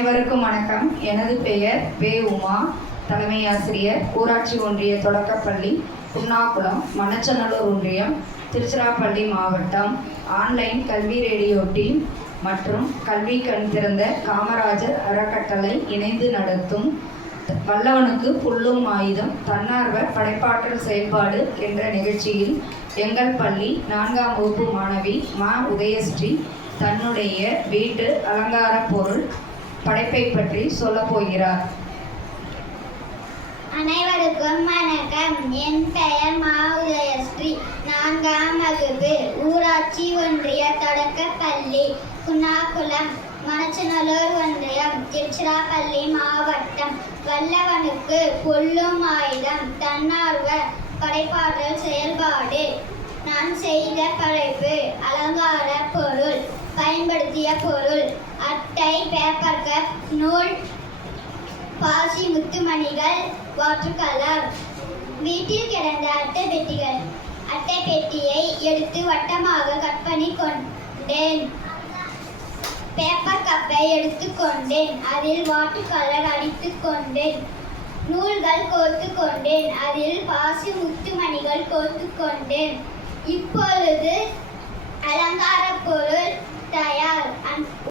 அனைவருக்கும் வணக்கம். எனது பெயர் வே. உமா, தலைமை ஆசிரியர், ஊராட்சி ஒன்றிய தொடக்கப்பள்ளி, புன்னாக்குளம், மணச்சநல்லூர் ஒன்றியம், திருச்சிராப்பள்ளி மாவட்டம். ஆன்லைன் கல்வி ரேடியோ டீம் மற்றும் கல்வி கண் திறந்த காமராஜர் அறக்கட்டளை இணைந்து நடத்தும் வல்லவனுக்கு புல்லும் ஆயுதம் தன்னார்வ படைப்பாற்றல் செயல்பாடு என்ற நிகழ்ச்சியில் எங்கள் பள்ளி 4ஆம் வகுப்பு மாணவி மா. உதயஸ்ரீ தன்னுடைய வீட்டு அலங்கார பொருள் படைப்பை பற்றி சொல்லப் போகிறார். அனைவருக்கும் வணக்கம். என் பெயர் மா. உதயஸ்ரீ, 4ஆம் வகுப்பு, ஊராட்சி ஒன்றிய தொடக்கப்பள்ளி, புன்னாக்குளம், மணச்சநல்லூர் ஒன்றியம், திருச்சிராப்பள்ளி மாவட்டம். வல்லவனுக்கு புல்லும் ஆயுதம் தன்னார்வ படைப்பாற்றல் செயல்பாடு. நான் செய்த படைப்பு அலங்கார பொருள். பயன்படுத்திய பொருள்: அட்டை, பேப்பர் கப், நூல், பாசி, முத்துமணிகள், வாட்டர் கலர். வீட்டில் கிடந்த அட்டை பெட்டிகள். அட்டை பெட்டியை எடுத்து வட்டமாக கட் பண்ணி கொண்டேன். பேப்பர் கப்பை எடுத்துக்கொண்டேன். அதில் வாட்டர் கலர் அடித்து கொண்டேன். நூல்கள் கோர்த்து கொண்டேன். அதில் பாசி, முத்துமணிகள் கோர்த்து கொண்டேன். இப்பொழுது அலங்கார பொருள் தயார்.